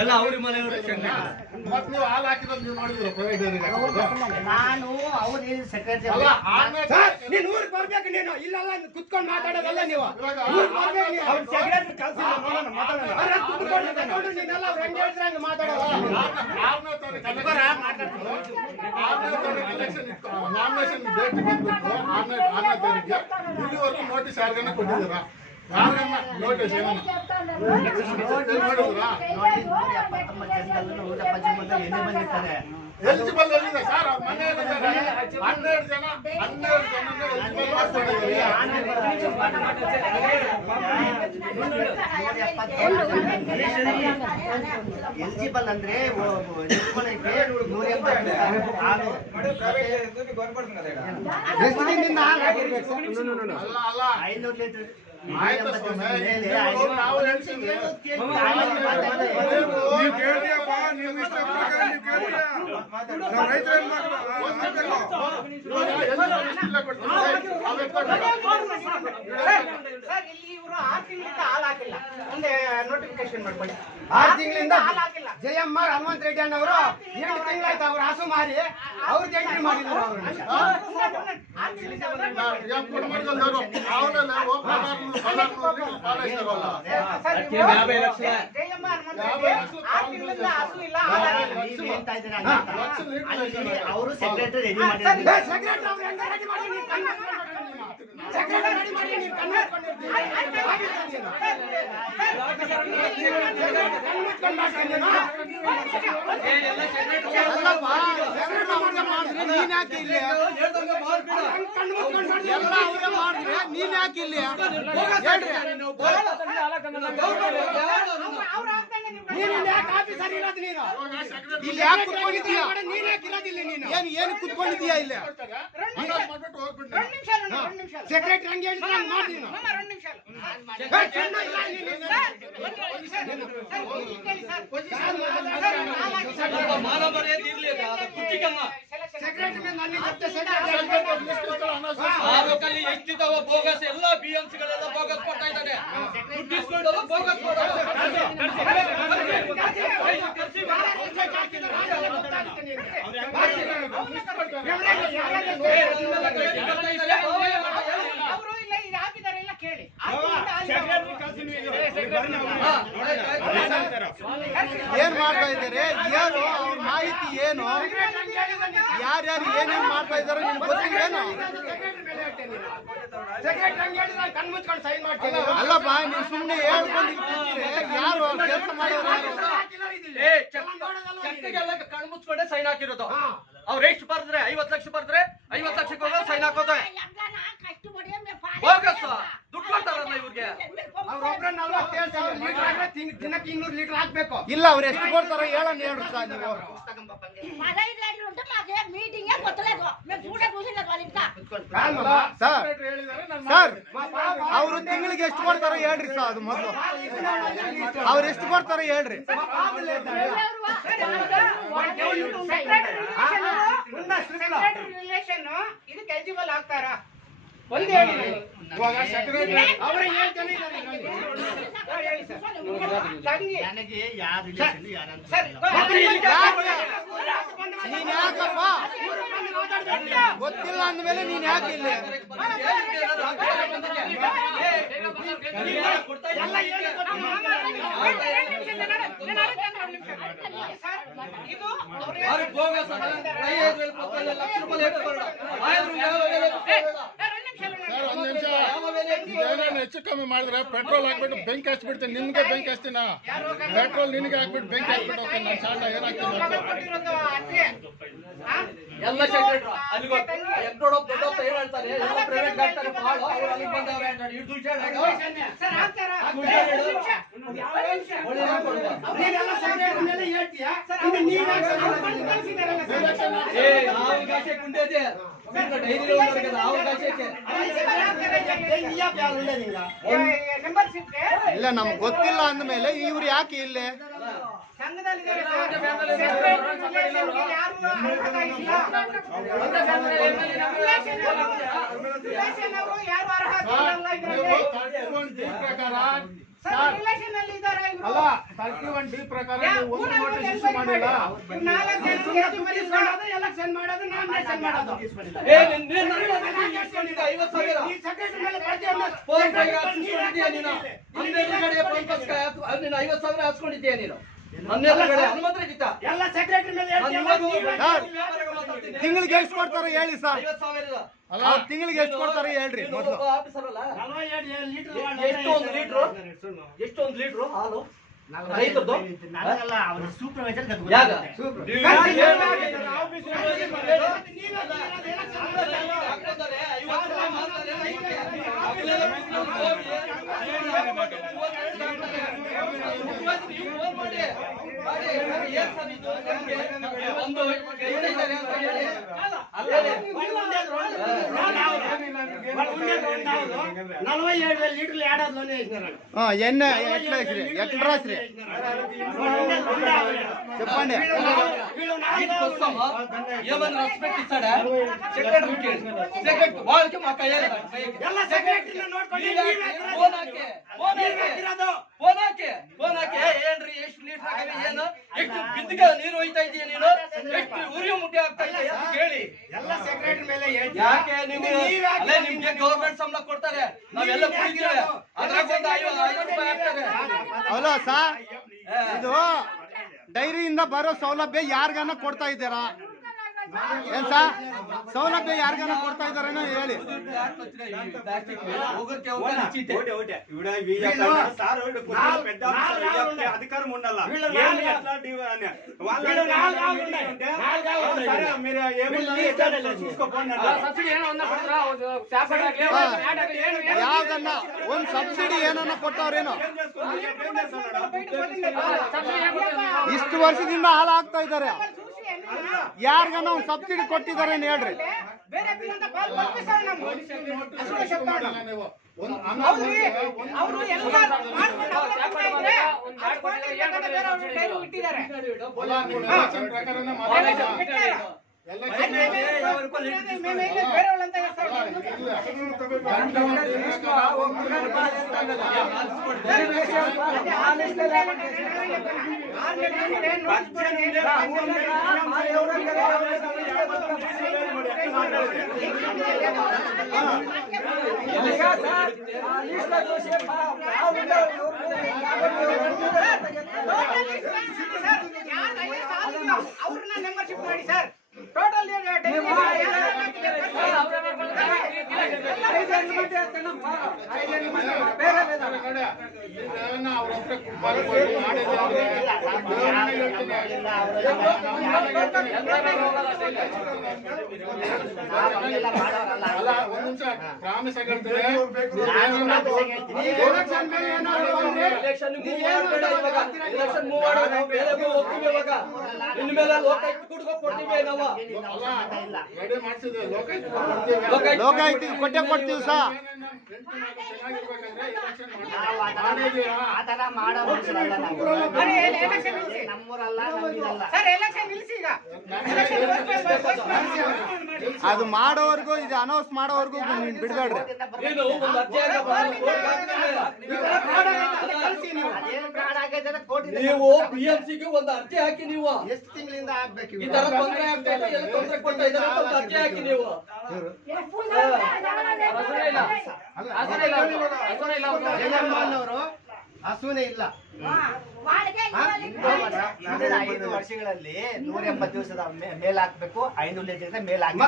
ಎಲ್ಲ ಅವ್ರ ಮನೆಯವರು ಮತ್ ನೀವು ಹಾಲು ಹಾಕಿರೋದು ನೀವು ಮಾಡಿದ್ರ ಪ್ರೈವೇಟ್ ನಾನು ಅವ್ರು ಸೆಕ್ರೆಟರಿ ನೀನ್ ಊರಿಗೆ ಬರ್ಬೇಕು ನೀನು ಇಲ್ಲೆಲ್ಲ ಕುತ್ಕೊಂಡು ಮಾತಾಡೋದಲ್ಲ ನೀವು ನೀನೆಲ್ಲ ಹೆಂಗ್ ಹೇಳ್ತೀರ ಹಂಗ ಮಾತಾಡೋದು ನಾಮಿನೇಷನ್ ಡೇಟ್ ಬಂದ್ಬಿಟ್ಟು 6ನೇ ತಾರೀಕಿಗೆ ಇಲ್ಲಿವರೆಗೂ ನೋಟಿಸ್ ಯಾರಿಗನ್ನ ಕೊಟ್ಟಿದ್ದೀರಾ? ಯಾರಿಗನ್ನ ನೋಟಿಸ್ ಎಲಿಜಿಬಲ್ ಎಲ್ಲಿದೆ ಸರ್? ಮನೆ 12 ಜನ ಎಲಿಜಿಬಲ್ ಮಾಡ್ಕೊಂಡಿದ್ದೀರಿ. ಎಲಿಜಿಬಲ್ ಅಂದ್ರೆ ಅಲ್ಲ 500 ಲೀಟರ್ ಆಯ್ತು ನಾವು ಹೇಳ್ತಿದ್ವಿ ಆರು ತಿಂಗಳಿಂದ ಜಯಮ್ಮ ಹನುಮಂತ ರೆಡ್ಡಿ ಅಣ್ಣವರು 8 ತಿಂಗಳಾಯ್ತು ಅವ್ರು ಹಸು ಮಾರಿ ಅವ್ರಿಗೆ ಎಂಟ್ರಿ ಮಾಡಿದ್ರು ಅವರು ಸೆಕ್ರೆಟರಿ ರೆಡಿ ಮಾಡಿದ್ದಾರೆ. ನೀನ್ ಯಾಕೆ ಇಲ್ಲಿ ನೀನ್ ಯಾಕೆ ಇಲ್ಲಿ ನೀನು ಯಾಕೆ ಆಫೀಸರ್ ಇರೋದು? ನೀನು ಇಲ್ಲಿ ಯಾಕೆ ಕುತ್ಕೊಂಡಿದ್ದೀಯಾ? ನೀನ್ ಯಾಕೆ ಇರೋದಿಲ್ಲ? ನೀನು ಏನು ಕುತ್ಕೊಂಡಿದ್ದೀಯಾ ಇಲ್ಲಿ? ಸೆಕ್ರೆಟರಿ ಹಂಗೆ ಹೇಳಿದ್ರೆ ಹಂಗೆ ಮಾಡಿ ನೀನು. ಎಷ್ಟಿದಾವ ಬೋಗಸ್ ಎಲ್ಲ BMCಗಳೆಲ್ಲ ಬೋಗಸ್ ಕೊಡ್ತಾ ಇದ್ದಾರೆ. ದುಡ್ಡಿಸ್ಕೊಂಡು ಬೋಗಸ್ ಏನ್ ಮಾಡ್ತಾ ಇದ್ದಾರೆ? ಏನು ಅವ್ರ ಮಾಹಿತಿ ಏನು? ಯಾರ್ಯಾರು ಏನೇನ್ ಮಾಡ್ತಾ ಇದಾರೆ ನಿಮ್ಗೆ ಗೊತ್ತಿಲ್ಲೇನು? ಅಲ್ಲಪ್ಪ ನೀವು ಸುಮ್ಮನೆ ಹೇಳ್ಕೊಂಡು ಯಾರು ಕೆಲಸ ಮಾಡಿದ್ರು? ಚೆಕ್ಗೆಲ್ಲ ಕಣ್ಮುಚ್ಕೊಂಡೆ ಸೈನ್ ಹಾಕಿರೋದು. ಅವ್ರು ಎಷ್ಟು ಬರ್ದ್ರೆ 50 ಲಕ್ಷ ಬರ್ದ್ರೆ 50 ಲಕ್ಷಕ್ಕೆ ಹೋಗೋದು ಸೈನ್ ಹಾಕೋದು. ಬೋಗಸ್ ದುಡ್ಡು ಕೊಡ್ತಾರಲ್ಲ ಇವ್ರಿಗೆ. ದಿನಕ್ಕೆ 200 ಲೀಟರ್ ಹಾಕ್ಬೇಕು. ಇಲ್ಲ ಅವ್ರು ಎಷ್ಟು ಕೊಡ್ತಾರೋ ಹೇಳೋಣ ಹೇಳ್ರಿ ಸರ್ ನೀವು. ಸರ್ ಅವರು ತಿಂಗಳಿಗೆ ಎಷ್ಟು ಕೊಡ್ತಾರೋ ಹೇಳ್ರಿ ಸರ್. ಅದು ಮೊದಲು ಅವ್ರು ಎಷ್ಟು ಕೊಡ್ತಾರೋ ಹೇಳ್ರಿ. ಇದಕ್ಕೆ ಎಲಿಜಿಬಲ್ ಆಗ್ತಾರಾ? ನನಗೆ ಯಾರು ನೀನ್ ಯಾಕಪ್ಪ ಗೊತ್ತಿಲ್ಲ ಅಂದ್ಮೇಲೆ ನೀನ್ ಯಾಕೆ ಇಲ್ಲಿ? ಹೆಚ್ಚು ಕಮ್ಮಿ ಮಾಡಿದ್ರೆ ಪೆಟ್ರೋಲ್ ಹಾಕ್ಬಿಟ್ಟು ಬೆಂಕಿ ಹಚ್ಬಿಡ್ತೀನಿ. ನಿನ್ಗೆ ಬೆಂಕಿ ಹಚ್ತೀನ? ಪೆಟ್ರೋಲ್ ನಿನ್ಗೆ ಹಾಕ್ಬಿಟ್ಟು ಬೆಂಕಿ ಹಾಕ್ಬಿಟ್ಟು ಹೋಗ್ತೀನಿ. ನನ್ನ ಸಾಲ ಏನಾಗ್ತೀನಿ? ಎಲ್ಲ ಸೆಕ್ರೆಟರಿ ಅಲ್ಲಿಗೆ ಎಂಟ್ರೋಡ್ ದೊಡ್ಡ ಏನ್ ಹೇಳ್ತಾರೆ ಎಲ್ಲ ಪ್ರೈವೇಟ್ ಡಾಕ್ಟರ್ ಪಾಳು ಅವ್ರು ಅಲ್ಲಿಗೆ ಬಂದವ್ರೆ ಅಂತ ಇಡ್ದು ಸರ್ ಆಗ್ತಾರಾ? ನೀನೆಲ್ಲ ಸೆಕ್ರೆಟರಿ ಮೇಲೆ ಹೇಳ್ತೀಯಾ? ಅವಕಾಶ ಕುಂಡೈತೆ ಡೈರಿ ಅವಕಾಶ ಇಲ್ಲ ನಮ್ಗೆ ಗೊತ್ತಿಲ್ಲ ಅಂದ್ಮೇಲೆ ಇವ್ರು ಯಾಕೆ ಇಲ್ಲೇ? ಸಂಘದಲ್ಲಿದ್ದಾರೆ ಸರ್. ಒಂದೇ ಫ್ಯಾಮಿಲಿ ಇದೆ. ರಿಲೇಷನ್ಗೆ ಯಾರು ಅರ್ಹರಾಗಿಲ್ಲ. ರಿಲೇಷನ್ ಅವರು ಯಾರು ಅರ್ಹರಾಗಿಲ್ಲ ಇದರಲ್ಲಿ. ನೀವು 31D ಪ್ರಕಾರ ಸರ್ ರಿಲೇಷನ್ ಅಲ್ಲಿ ಇದ್ದಾರೆ ಇವರು. ಅಲ್ಲ 31D ಪ್ರಕಾರ ನೀವು ಒಂದು ನೋಟಿಸ್ ಇಶ್ಯೂ ಮಾಡಿಲ್ಲ. ಎಲೆಕ್ಷನ್ ಮಾಡೋದು ನಾಮಿನೇಷನ್ ಮಾಡೋದು. ಏ ನೀನು ನನಗೆ ಇಸ್ಕೊಂಡಿದ್ದ 50,000 ಫೋನ್ ಪೇಗೆ ಹಾಕಿಸ್ಕೊಂಡಿದ್ದೀಯ ನೀನು. ನನ್ನ ಎದುರುಗಡೆ ಫೋನ್ ಪೇಗೆ ನೀನು 50,000 ಹಾಕ್ಸ್ಕೊಂಡಿದ್ದೀಯ ನೀನು. ನನ್ನ ಎದುರುಗಡೆ ಹನುಮಂತರ ಗಿತ್ತ ಎಲ್ಲ ಸೆಕ್ರೆಟರಿ ಮೇಲೆ ತಿಂಗಳಿಗೆ ಎಷ್ಟು ಕೊಡ್ತಾರೆ ಹೇಳಿ ಸರ್? 50,000 ಅಲ್ಲ ಅವ್ರು ತಿಂಗಳಿಗೆ ಎಷ್ಟು ಕೊಡ್ತಾರೆ ಹೇಳ್ರಿ ಮೊದಲು. ಆಫೀಸರ್ ಅಲ್ಲ ಎಷ್ಟು ಒಂದು ಲೀಟ್ರು ಹಾಲು ರೈತರದು ನನಗಲ್ಲ, ಅವ್ರ ಸೂಪರ್ವೈಸರ್ ಯಾಗ ಒಂದು ಎಲ್ಲಿದ್ದಾರೆ ಅಂತ ಹೇಳಿ 47 ಲೀಟರ್ ಆಡೋದು ఎన్ని ఎట్లా ఎట్లా రాసిరి చెప్పండి. ఏమన్నా రెస్పెక్ట్ ఇస్తాడా సెక్రటరీ వాళ్ళకి మా కయ్యాలి ಫೋನ್ ಹಾಕಿ ಏನ್ರಿ ಎಷ್ಟು ಲೀಟರ್ ಆಗಲಿ ಏನು ಎಷ್ಟು ಬಿದ್ದಿಗೆ ನೀರು ಹೋಯ್ತಾ ಇದೀಯ ನೀನು ಎಷ್ಟು ಉರಿ ಮುಟ್ಟಿ ಆಗ್ತಾ ಇದೆ ಅಂತ ಕೇಳಿ ಎಲ್ಲ ಸೆಕ್ರೆಟರಿ ಮೇಲೆ ಯಾಕೆ ನೀವು ಅಲ್ಲೇ ನಿಮ್ಗೆ ಗೌರ್ಮೆಂಟ್ ಸಂಬಳ ಕೊಡ್ತಾರೆ ನಾವೆಲ್ಲ ಕುಡಿತೀವಿ ಅದ್ರಾಗ ಒಂದು 5 ರೂಪಾಯಿ ಆಗ್ತದೆ ಹಲೋ ಸರ್, ಇದು ಡೈರಿಯಿಂದ ಬರೋ ಸೌಲಭ್ಯ ಯಾರಿಗಾನ ಕೊಡ್ತಾ ಇದ್ದೀರಾ ಏನ್ ಸರ್? ಸೌಲಭ್ಯ ಯಾರಿಗಾನ ಕೊಡ್ತಾ ಇದ್ದಾರೇನೋ ಹೇಳಿ. అధికారం ఉండాల ಯಾವ್ದನ್ನ ಒಂದ್ ಸಬ್ಸಿಡಿ ಏನನ್ನ ಕೊಟ್ಟವ್ರೇನೋ ಇಷ್ಟು ವರ್ಷದಿಂದ ಹಾಲು ಹಾಕ್ತಾ ಇದ್ದಾರೆ. ಯಾರಿಗಾನ ಒಂದ್ ಸಬ್ಸಿಡಿ ಕೊಟ್ಟಿದ್ದಾರೆ ಹೇಳ್ರಿ. ಬೇರೆ ಬಿಲ್ಲು ಪಾಲ್ ಕೊಡ್ತಾರೆ ನಮ್ಗೆ ಅಸಲು ಶಬ್ದ ನೀವು ಅವರು ಎಲ್ಲ ಮಾಡ್ಕೊಂಡು ಅವ್ರು ಕೊಡ್ತಾ ಇದ್ರೆ ಅದು ಕೊಡ್ಲಿಕ್ಕೆ ಬೇಕಾದ್ರೆ ಬೇರೆ ಅವ್ರು ಡೈರಿ ಇಟ್ಟಿದ್ದಾರೆ. ಪ್ರಕಾರನೇ ಬಿಟ್ಟಾರೆ. ಮೇಲೆ ಬೇರೆ ಅಂತ ಅವ್ರನ್ನ ಮೆಂಬರ್ಶಿಪ್ ಮಾಡಿ ಸರ್. ಟೋಟಲ್ ಪ್ರಾಮಿಸ್ ರೆಡಿ ಮಾಡ್ಸಿದ್ವಿ ಲೋಕಾಯುಕ್ತ ಕೊಟ್ಟೆ ಕೊಡ್ತೀವಿ ಸರ್. ಆತರ ಮಾಡೋ ಮನುಷ್ಯರಲ್ಲ ನಾವು. ನಮ್ಮೂರಲ್ಲ ನಮ್ಮಿದಲ್ಲ. ಸರ್ ಎಲೆಕ್ಷನ್ ನಿಲ್ಲಿಸಿ ಈಗ ಅದು ಮಾಡೋವರೆಗೂ ಇದು ಅನೌನ್ಸ್ ಮಾಡೋವರೆಗೂ ಬಿಡ್ಬೇಡ್ರಿ. ನೀನು ಒಂದು ಅರ್ಜಿಯಾಗ ಅದೇನು ಕಾರಣ ಆಗೈತೆ ಅಂತ ಕೊಟ್ಟಿದ್ದಾರೆ. ನೀವು BMCಗೆ ಒಂದು ಅರ್ಜಿ ಹಾಕಿ ನೀವು ಎಷ್ಟು ತಿಂಗಳಿಂದ ಆಗ್ಬೇಕು ಈ ತರ ತೊಂದರೆ ಆಗ್ತಾ ಇದೆ ಎಲ್ಲ ತೊಂದರೆ ಕೊಡ್ತಾ ಇದ್ದಾರೆ ಅಂತ ಒಂದು ಅರ್ಜಿ ಹಾಕಿ ನೀವು ಅವರು ಹಸುನೇ ಇಲ್ಲ. ಮುಂದಿನ 5 ವರ್ಷಗಳಲ್ಲಿ 180 ದಿವಸದ ಮೇಲ್ ಹಾಕ್ಬೇಕು. 500 ಲೀಟರ್ ಮೇಲ್ ಹಾಕ್ಬೇಕು.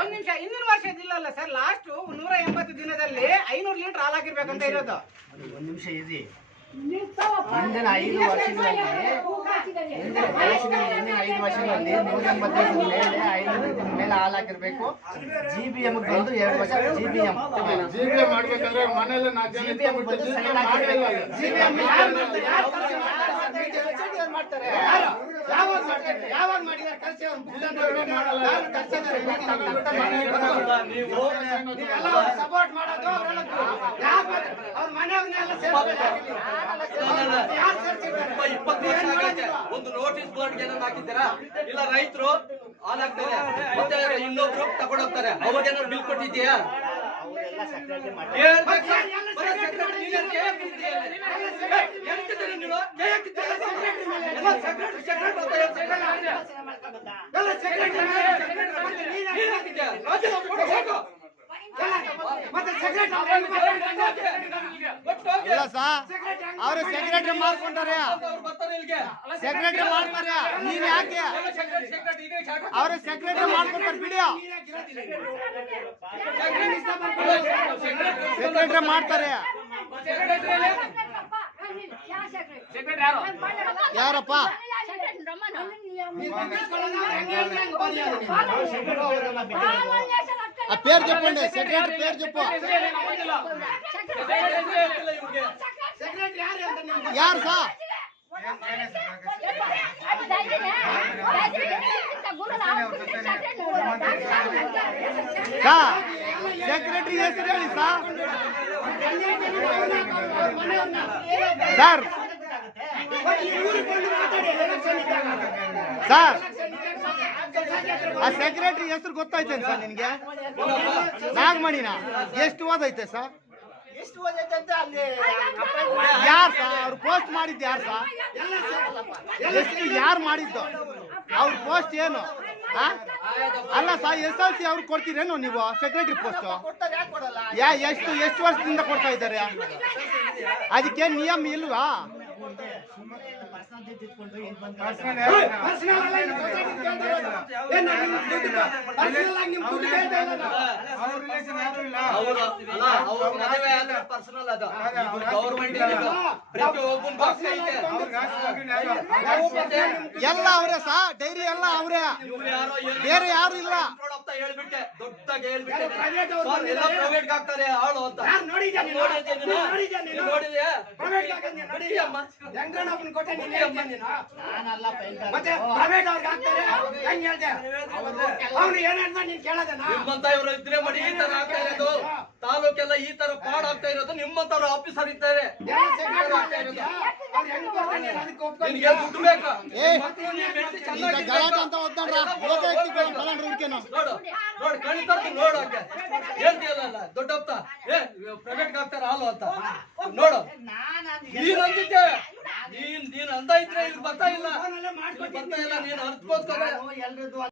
ಒಂದ್ ನಿಮಿಷ, 200 ವರ್ಷದಿಲ್ಲ ಸರ್. ಲಾಸ್ಟ್ 180 ದಿನದಲ್ಲಿ 500 ಲೀಟರ್ ಹಾಲು ಹಾಕಿರ್ಬೇಕಂತ ಇರೋದು. ಒಂದ್ ನಿಮಿಷ ಇರಿ. ಮುಂದಿನ 5 ವರ್ಷಗಳಲ್ಲಿ 180 ದಿವಸದ ಮೇಲೆ 500 ಲೀಟರ್ ಮೇಲೆ ಹಾಲು ಹಾಕಿರ್ಬೇಕು. GBM ಬಂದು 2 ವರ್ಷ GBM ಮಾಡ್ಬೇಕಂದ್ರೆ ಮನೇಲಿ 4 ಜನ GBM ಬಂದು ಸೈನ್ ಹಾಕಿರ್ಬೇಕು. GBM ಮಾಡ್ತಾರೆ ಯಾವಾಗ ಮಾಡಿದಾರೆ ಕರ್ಸಿ ಸಪೋರ್ಟ್ ಮಾಡೋದು ಅವ್ರ ಮನೆಯವ್ರನ್ನೆಲ್ಲ 20 ವರ್ಷ ಆಗೈತೆ. ಒಂದು ನೋಟಿಸ್ ಬೋರ್ಡ್ ಏನಾದ್ರು ಹಾಕಿದ್ದೀರಾ? ಇಲ್ಲ ರೈತರು ಹಾಲಾಗ್ತಾರೆ ಮತ್ತೆ ಇನ್ನೊಬ್ರು ತಗೊಂಡೋಗ್ತಾರೆ, ಅವ್ರಿಗೇನಾದ್ರು ಬಿಲ್ ಕೊಟ್ಟಿದ್ಯಾ? ಇಲ್ಲ ಸಾ ಅವ್ರು ಸೆಕ್ರೆಟರಿ ಮಾಡ್ಕೊಂತಾರೆ, ಸೆಕ್ರೆಟರಿ ಮಾಡ್ತಾರೆ. ನೀನ್ ಯಾಕೆ ಅವ್ರ ಸೆಕ್ರೆಟರಿ ಮಾಡ್ಕೊಂತಾರೆ? ಬಿಡಿ, ಸೆಕ್ರೆಟರಿ ಮಾಡ್ತಾರೆ. ಯಾರಪ್ಪ? ఆ పేరు చెప్పండి, సెక్రటరీ పేరు చెప్పు. యారు సార్? సెక్రటరీ ಹೆಸರು ಹೇಳಿ ಸಾರ್. ಸರ್ ಆ ಸೆಕ್ರೆಟರಿ ಹೆಸರು ಗೊತ್ತಾಯ್ತೇನೆ ಸರ್ ನಿನ್ಗೆ? ನಾಗಮಣಿನ? ಎಷ್ಟು ಓದೈತೆ ಸರ್? ಯಾರು ಸರ್ ಅವ್ರು ಪೋಸ್ಟ್ ಮಾಡಿದ್ದು? ಯಾರು ಸರ್? ಎಷ್ಟು ಯಾರು ಮಾಡಿದ್ದು? ಅವ್ರ ಪೋಸ್ಟ್ ಏನು? ಅಲ್ಲ ಸರ್, SLC ಅವ್ರು ಕೊಡ್ತೀರೇನು ನೀವು ಸೆಕ್ರೆಟರಿ ಪೋಸ್ಟ್? ಎಷ್ಟು ವರ್ಷದಿಂದ ಕೊಡ್ತಾ ಇದ್ದಾರೆ? ಅದಕ್ಕೆ ನಿಯಮ ಇಲ್ವಾ? ಪರ್ಸನಲ್ ಅದ ಗೌರ್ಮೆಂಟ್ ಎಲ್ಲ ಅವರೇ ಸಾ, ಡೈರಿ ಎಲ್ಲ ಅವರೇ, ಬೇರೆ ಯಾರು ಇಲ್ಲ. ಹೇಳ್ಬಿಟ್ಟೆ ದೊಡ್ಡದಾಗಿ ಹೇಳ್ಬಿಟ್ಟೆ ಪ್ರೈವೇಟ್ ಹಾಕ್ತಾರೆ ಆಳು ಅಂತ. ನಿಮ್ಮಂತ ಇವರು ಇದ್ರೆ ಮಾಡಿ ಈ ತರ ಆಗ್ತಾ ಇರೋದು, ತಾಲೂಕೆಲ್ಲ ಈ ತರ ಪಾಡ್ ಆಗ್ತಾ ಇರೋದು ನಿಮ್ಮಂತವ್ರು ಆಫೀಸರ್ ಇದ್ದಾರೆ. ನಿನ್ಗೆ ದುಡ್ಡು ಬೇಕಾ? ನೋಡು ನೋಡು ಕಣಿತರ್ದು ನೋಡು, ಹಂಗೆ ಹೇಳ್ತೀಯಲ್ಲ ದೊಡ್ಡಪ್ಪ ಪ್ರೈವೇಟ್ ಹಾಕ್ತಾರ ಹಾಲು ಅಂತ. ನೋಡು ನೀನ್ ಅಂದಿದ್ದೆ, ನೀನ್ ಅಂದ ಇದ್ರೆ ಇಲ್ಲಿ ಬರ್ತಾ ಇಲ್ಲ, ನೀನ್ ಅರ್ತ್ಕೋಸ್ಕರ